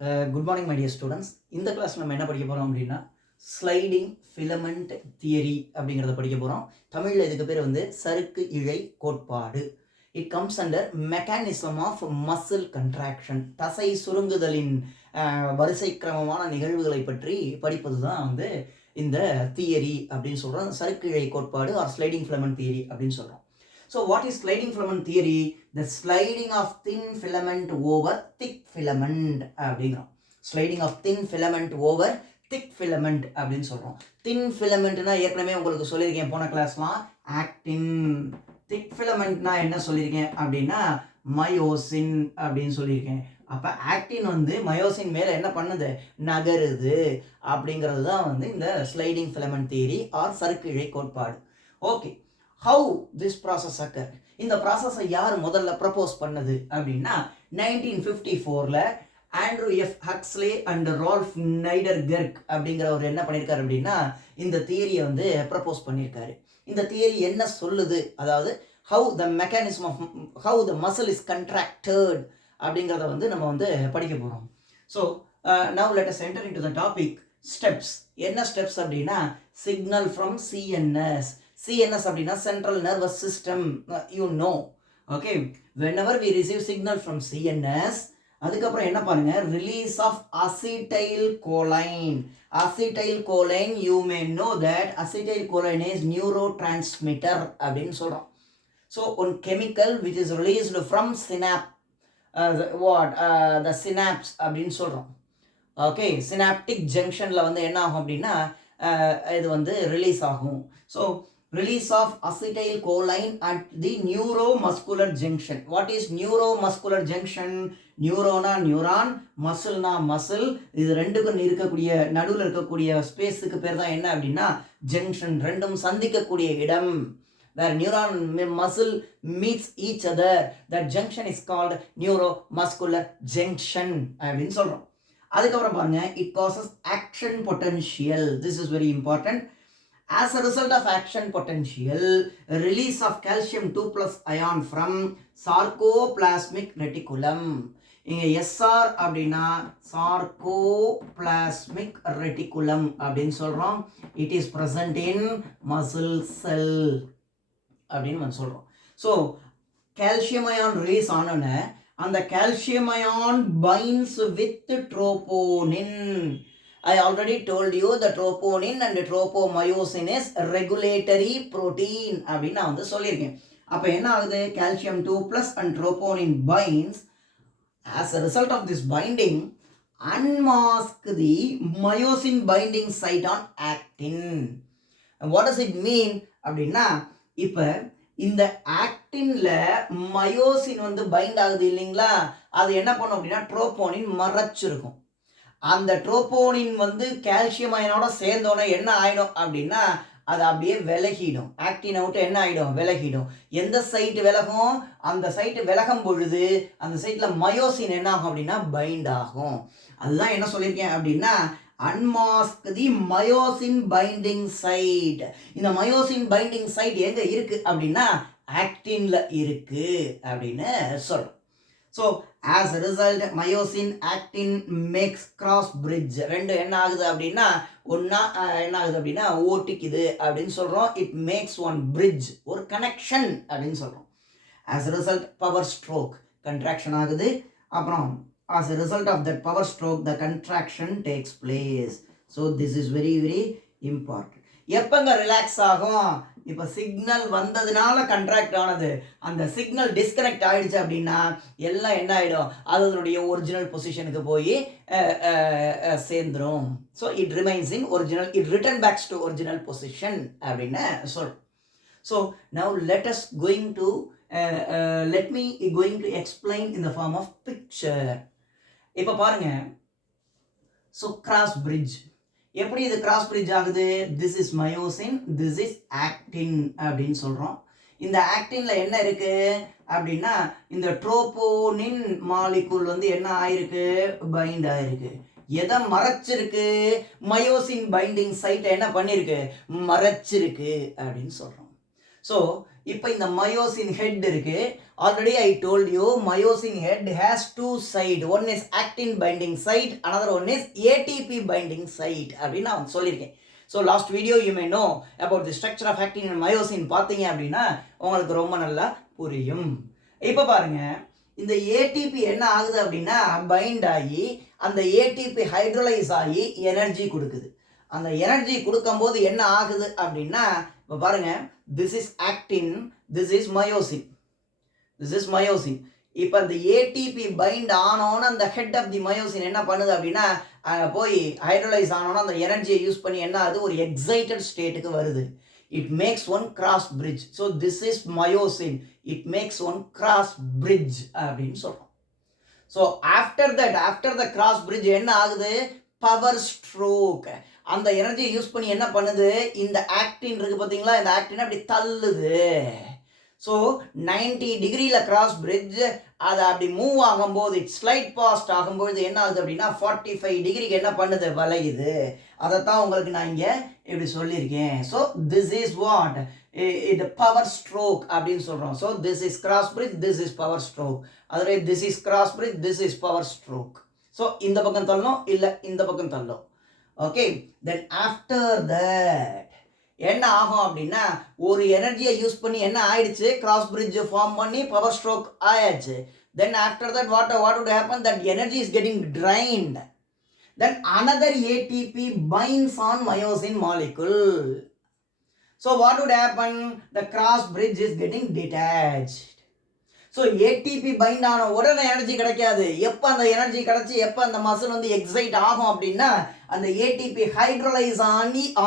Good morning, my dear students. In the class, நம்ம என்ன படிக்க போறோம் அப்படின்னா ஸ்லைடிங் ஃபிலமெண்ட் தியரி அப்படிங்கிறத படிக்க போறோம். தமிழ்ல இதுக்கு பேர் வந்து சறுக்கு இழை கோட்பாடு. It comes under mechanism of muscle contraction. தசை சுருங்குதலின் வரிசை கிரமமான நிகழ்வுகளை பற்றி படிப்பது தான் வந்து இந்த தியரி அப்படின்னு சொல்றோம். சறுக்கு இழை கோட்பாடு ஆர் ஸ்லைடிங் ஃபிலமெண்ட் தியரி அப்படின்னு சொல்றோம். So what is sliding filament theory? The sliding of thin filament over thick filament அப்படிங்கிறோம். Sliding of thin filament over thick filament அப்படின்னு சொல்கிறோம். Thin filamentனா ஏற்கனவே உங்களுக்கு சொல்லியிருக்கேன் போன கிளாஸ்லாம் actin. Thick filamentனா என்ன சொல்லியிருக்கேன் அப்படின்னா myosin அப்படின்னு சொல்லியிருக்கேன். அப்போ ஆக்டின் வந்து மயோசின் மேலே என்ன பண்ணுது, நகருது அப்படிங்கிறது தான் வந்து இந்த ஸ்லைடிங் ஃபிலமெண்ட் தியரி ஆர் சறுக்கு இழை கோட்பாடு. Okay, how this process occur? இந்த ப்ராசஸை யார் முதல்ல ப்ரப்போஸ் பண்ணது அப்படின்னா 1954ல Andrew F Huxley and Ralph Niedergerke அப்படிங்கிறவர் என்ன பண்ணியிருக்காரு அப்படின்னா இந்த தியரியை வந்து ப்ரப்போஸ் பண்ணியிருக்காரு. இந்த தியரி என்ன சொல்லுது, அதாவது how the mechanism of how the muscle is contracted அப்படிங்கிறத வந்து நம்ம வந்து படிக்க போகிறோம். So now let us enter into the topic. Steps என்ன ஸ்டெப்ஸ் அப்படின்னா சிக்னல் ஃப்ரம் சிஎன்எஸ். CNS அப்படின்னா central nervous system, you know. Okay, whenever we receive signal from CNS, அதுக்கப்புறம் என்ன பாருங்க, release of acetylcholine. Acetylcholine, you may know that acetylcholine is neurotransmitter அப்படின்னு சொல்றோம். So one chemical which is released from synapse, the synapse அப்படின்னு சொல்றோம். Okay, synaptic junctionல வந்து என்ன ஆகும் அப்படின்னா இது வந்து ரிலீஸ் ஆகும். So release of acetylcholine at the neuromuscular junction. What is neuromuscular junction? நியூரோனா நியூரான், மசில்னா மசில், இது ரெண்டுக்கும் இருக்கக்கூடிய நடுவில் இருக்கக்கூடிய ஸ்பேஸுக்கு பேர் தான் என்ன அப்படின்னா ஜங்ஷன். ரெண்டும் சந்திக்கக்கூடிய இடம். where neuron muscle meets each other, that junction is called neuromuscular junction அப்படின்னு சொல்றோம். அதுக்கப்புறம் பாருங்க, it causes action potential. This is very important. As a result of action potential, release of calcium 2+ ion from sarcoplasmic reticulum. இங்க SR அப்படின்னா sarcoplasmic reticulum அப்படின்னு சொல்றோம். It is present in muscle cell அப்படின்னு சொல்றோம். So calcium ion release ஆனோன்னு அந்த calcium ion binds with troponin. I already told you the troponin and tropomyosin is regulatory protein அப்படின்னு நான் வந்து சொல்லியிருக்கேன். அப்போ என்ன ஆகுது, calcium 2+ and troponin binds. As a result of this binding, unmask the myosin binding site on actin. And what does it mean அப்படின்னா, இப்போ இந்த ஆக்டின்ல மயோசின் வந்து பைண்ட் ஆகுது இல்லைங்களா, அது என்ன பண்ணும் அப்படின்னா ட்ரோபோனின் மறைச்சிருக்கும். அந்த ட்ரோபோனின் வந்து கால்சியம் அயனோட சேர்ந்தோன்னே என்ன ஆயிடும் அப்படின்னா அது அப்படியே விலகிடும். ஆக்டினை விட்டு என்ன ஆகிடும், விலகிடும். எந்த சைட்டு விலகும், அந்த சைட்டு விலகும் பொழுது அந்த சைட்டில் மயோசின் என்ன ஆகும் அப்படின்னா பைண்ட் ஆகும். அதுதான் என்ன சொல்லியிருக்கேன் அப்படின்னா unmask the myosin binding site. இந்த myosin binding site எங்க இருக்கு அப்படின்னா ஆக்டின்ல இருக்கு அப்படின்னு சொல்றோம். So as a result, myosin actin makes cross bridge. ரெண்டு என்ன ஆகுது அப்படின்னா ஒன்னா என்ன ஆகுது அப்படின்னா ஓட்டிக்குது அப்படின்னு சொல்றோம். It makes one bridge, ஒரு கனெக்ஷன் அப்படின்னு சொல்றோம். As a result, power stroke, contraction ஆகுது. அப்புறம் as a result of that power stroke, the contraction takes place. So this is very very important. எப்பங்க ரிலாக்ஸ் ஆகும், இப்போ சிக்னல் வந்ததுனால கண்ட்ராக்ட் ஆனது, அந்த சிக்னல் டிஸ்கனெக்ட் ஆயிடுச்சு அப்படின்னா எல்லாம் என்ன ஆகிடும், அதனுடைய ஒரிஜினல் பொசிஷனுக்கு போய் சேர்ந்துடும். So it remains in original, it return backs to original position அப்படின்னு சொல்றோம். So now let me going to explain in the form of picture. இப்போ பாருங்க, ஸோ கிராஸ் பிரிட்ஜ் எப்படி இது கிராஸ் பிரிட்ஜ் ஆகுது, this is myosin, this is actin அப்படின்னு சொல்கிறோம். இந்த ஆக்டின்ல என்ன இருக்கு அப்படின்னா இந்த ட்ரோபோனின் மாலிகுல் வந்து என்ன ஆயிருக்கு, பைண்ட் ஆயிருக்கு. எதை மறைச்சிருக்கு, மயோசின் பைண்டிங் சைட்டை என்ன பண்ணியிருக்கு, மறைச்சிருக்கு அப்படின்னு சொல்கிறோம். ஸோ இப்போ இந்த மயோசின் ஹெட் இருக்கு. Already I told you myosin head has two side. One is actin binding site, another one is ATP binding site அப்படின்னு நான் சொல்லியிருக்கேன். So last video you may know about the structure of actin and myosin பார்த்தீங்க அப்படின்னா உங்களுக்கு ரொம்ப நல்லா புரியும். இப்போ பாருங்க, இந்த ஏடிபி என்ன ஆகுது அப்படின்னா பைண்ட் ஆகி அந்த ஏடிபி ஹைட்ரோலைஸ் ஆகி எனர்ஜி கொடுக்குது. அந்த எனர்ஜி கொடுக்கும்போது என்ன ஆகுது அப்படின்னா இப்போ பாருங்க, this is actin, this is myosin, this is myosin. இப்போ அந்த ஏடிபி பைண்ட் ஆனோன்னு அந்த ஹெட் ஆஃப் தி மயோசின் என்ன பண்ணுது அப்படின்னா போய் ஹைட்ரோலைஸ் ஆனோன்னா அந்த எனர்ஜியை யூஸ் பண்ணி என்ன ஆகுது, ஒரு எக்ஸைட்டட் ஸ்டேட்டுக்கு வருது. It makes one cross bridge. So this is myosin, it makes one cross bridge அப்படின்னு சொல்கிறோம். So after the cross bridge என்ன ஆகுது, பவர் ஸ்ட்ரோக். அந்த எனர்ஜியை யூஸ் பண்ணி என்ன பண்ணுது, இந்த ஆக்டின் இருக்கு பார்த்தீங்களா, இந்த ஆக்டின் அப்படி தள்ளுது. ஸோ 90 டிகிரியில் கிராஸ் பிரிட்ஜ் அதை அப்படி மூவ் ஆகும்போது இட் ஸ்லைட் பாஸ்ட் ஆகும்போது என்ன ஆகுது அப்படின்னா 45 டிகிரிக்கு என்ன பண்ணுது, வளையுது. அதைத்தான் உங்களுக்கு நான் இங்கே இப்படி சொல்லியிருக்கேன். ஸோ திஸ் இஸ் வாட், இது பவர் ஸ்ட்ரோக் அப்படின்னு சொல்கிறோம். So this is cross bridge, this is power stroke. அதுவே this is cross bridge, this is power stroke. So இந்த பக்கம் தள்ளணும், இல்லை இந்த பக்கம் தள்ளும். ஓகே, தென் ஆஃப்டர் தட் என்ன ஆகும் அப்படின்னா ஒரு எனர்ஜியை யூஸ் பண்ணி என்ன ஆயிடுச்சு, கிராஸ் பிரிட்ஜ் ஃபார்ம் பண்ணி பவர் ஸ்ட்ரோக் ஆயாச்சு. Then after that what would happen, that energy is getting drained. Then another ATP binds on myosin molecule. So what would happen, the cross bridge is getting detached. So ATP bind ஆன உடனே energy கிடைக்காது. எப்போ அந்த energy கிடைச்சி எப்போ அந்த muscle வந்து excite ஆகும் அப்படின்னா அந்த ஏடிபி ஹைட்ரோலைஸ்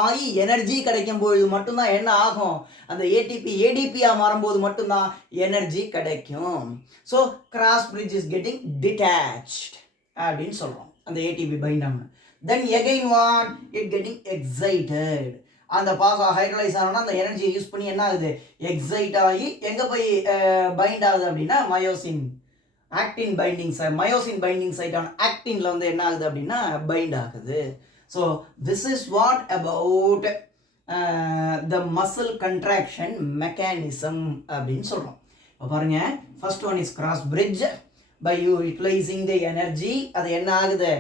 ஆகி எனர்ஜி கிடைக்கும் பொழுது மட்டும்தான் என்ன ஆகும், அந்த ஏடிபி ஏடிபியாக மாறும்போது மட்டும்தான் எனர்ஜி கிடைக்கும். So cross bridge is getting detached அப்படின்னு சொல்கிறோம் அந்த ஏடிபி பைண்ட் ஆகணும். Then again what, it getting excited. அந்த ஹைட்ரோலைஸ் ஆனோன்னா அந்த எனர்ஜியை யூஸ் பண்ணி என்ன ஆகுது, எக்ஸைட் ஆகி எங்கே போய் பைண்ட் ஆகுது அப்படின்னா myosin actin binding site, myosin binding சைட்டான ஆக்டினில் வந்து என்ன ஆகுது அப்படின்னா பைண்ட் ஆகுது. So this is what about the muscle contraction mechanism அப்படின்னு சொல்கிறோம். இப்போ பாருங்க, first one is cross bridge. By utilising the energy அது என்ன ஆகுது,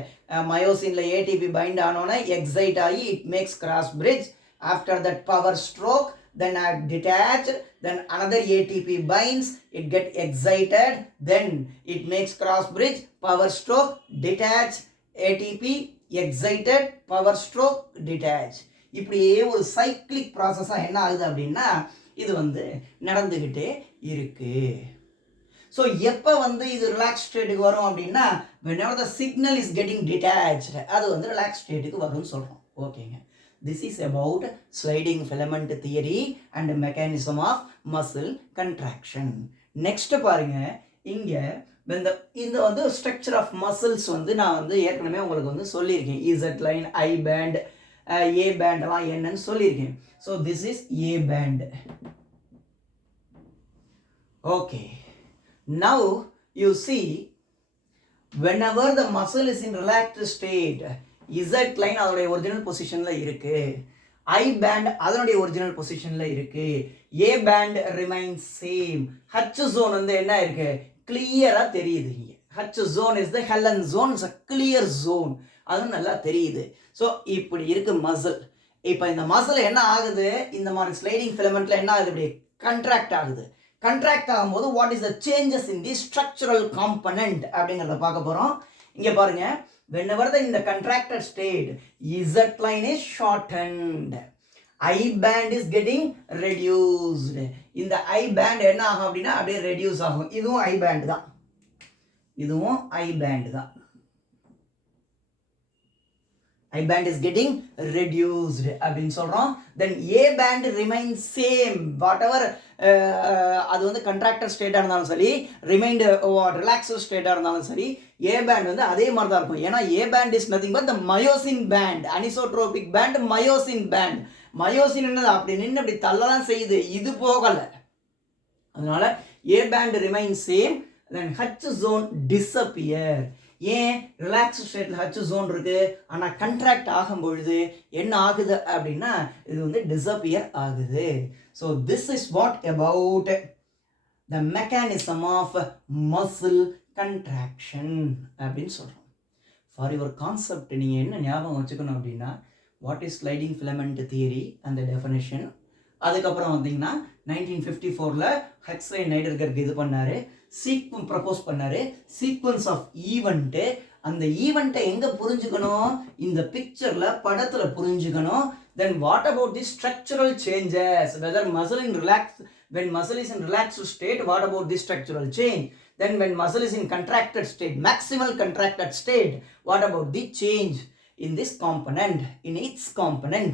மயோசின்ல ஏடிபி பைண்ட் ஆனோன்னா எக்ஸைட் ஆகி it makes cross bridge. After that power stroke, then detached, then another ATP binds, it get excited, then it makes cross bridge, power stroke, detach, ATP, excited, power stroke, detach. இப்படியே ஒரு cyclic ப்ராசஸாக என்ன ஆகுது அப்படின்னா இது வந்து நடந்துக்கிட்டே இருக்கு. So எப்போ வந்து இது ரிலாக்ஸ் ஸ்டேட்டுக்கு வரும் அப்படின்னா whenever the signal is getting detached, அது வந்து ரிலாக்ஸ் ஸ்டேட்டுக்கு வரும்னு சொல்கிறோம். ஓகேங்க, this is about sliding filament theory and mechanism of muscle contraction. Next பாருங்க, இங்க இந்த வந்து structure of muscles வந்து நான் வந்து ஏற்கனவே உங்களுக்கு வந்து சொல்லியிருக்கேன். Z line, I band, A band எல்லாம் என்னன்னு சொல்லியிருக்கேன். So this is A band. Okay, now you see whenever the muscle is in relaxed state, Z line அதோடைய ஒரிஜினல் பொசிஷனில் இருக்குது, I பேண்ட் அதனுடைய ஒரிஜினல் பொசிஷனில் இருக்குது, A band remains same, H zone வந்து என்ன இருக்குது, கிளியராக தெரியுது. இங்கே H zone is the Helen zone, is a clear zone, அதுவும் நல்லா தெரியுது. ஸோ இப்படி இருக்குது மசில். இப்போ இந்த மசில் என்ன ஆகுது, இந்த மாதிரி ஸ்லைடிங் ஃபிலமெண்ட்டில் என்ன ஆகுது, இப்படி கண்ட்ராக்ட் ஆகுது. கண்ட்ராக்ட் ஆகும்போது what is the changes in the structural component அப்படிங்கிறத பார்க்க போகிறோம். இங்கே பாருங்கள், whenever in the contracted state, Z line is shortened, I band is getting reduced. இந்த I band என்ன ஆகும் அப்படின்னா அப்படியே ரெடியூஸ் ஆகும். இதுவும் I band தான், இதுவும் I band தான். I band is getting reduced அப்படின்னு சொல்கிறோம். Then A band remains same, whatever அது வந்து கண்ட்ராக்டர் ஸ்டேட்டாக இருந்தாலும் சரி, ரிமைண்ட் ரிலாக்ஸர் ஸ்டேட்டாக இருந்தாலும் சரி, A band வந்து அதே மாதிரி தான் இருக்கும். ஏன்னா A band is nothing but the myosin band, anisotropic band, myosin band. Myosin என்னது அப்படி நின்று அப்படி தள்ளதான் செய்யுது, இது போகலை. அதனால A band remains same, then H zone disappear. ஏன் ரிலாக்ஸ் ஸ்டேட்டில் ஹச் ஜோன் இருக்குது, ஆனால் கண்ட்ராக்ட் ஆகும் பொழுது என்ன ஆகுது அப்படின்னா இது வந்து டிஸப்பியர் ஆகுது. So this is what about the mechanism of muscle contraction அப்படின்னு சொல்கிறோம். ஃபார் யுவர் கான்செப்ட் நீங்கள் என்ன ஞாபகம் வச்சுக்கணும் அப்படின்னா, what is sliding filament theory அந்த டெஃபினேஷன். அதுக்கப்புறம் வந்தீங்கன்னா 1954 ஹக்ஸ்லே நைடர்கர்க் இது பண்ணார், ப்ரப்போஸ் பண்ணார், சீக்வன்ஸ் ஆஃப் ஈவெண்ட்டு. அந்த ஈவெண்ட்டை எங்கே புரிஞ்சுக்கணும், இந்த பிக்சரில் படத்தில் புரிஞ்சுக்கணும். Then what about the structural changes, whether muscle in relax, when muscle is in relaxed state, what about the structural change? Then when muscle is in contracted state, maximal contracted state, what about the change in this component, in its component?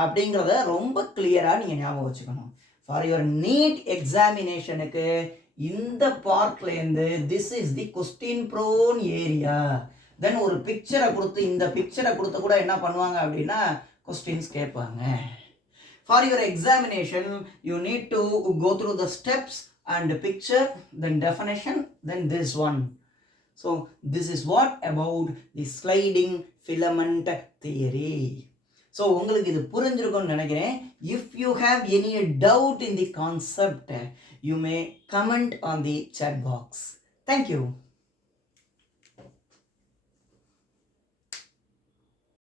அப்படிங்கிறத ரொம்ப கிளியராக நீங்கள் ஞாபகம் வச்சுக்கணும். For your NEET எக்ஸாமினேஷனுக்கு இந்த பார்ட்லேருந்து this is the question prone area. Then ஒரு பிக்சரை கொடுத்து, இந்த பிக்சரை கொடுத்து கூட என்ன பண்ணுவாங்க அப்படின்னா கொஸ்டின்ஸ் கேட்பாங்க. For your examination, you need to go through the steps and picture, then definition, then this one. So this is what about the sliding filament theory. So உங்களுக்கு இது புரிஞ்சிருக்கும்னு நினைக்கிறேன். If you have any doubt in the concept, you may comment on the chat box. Thank you.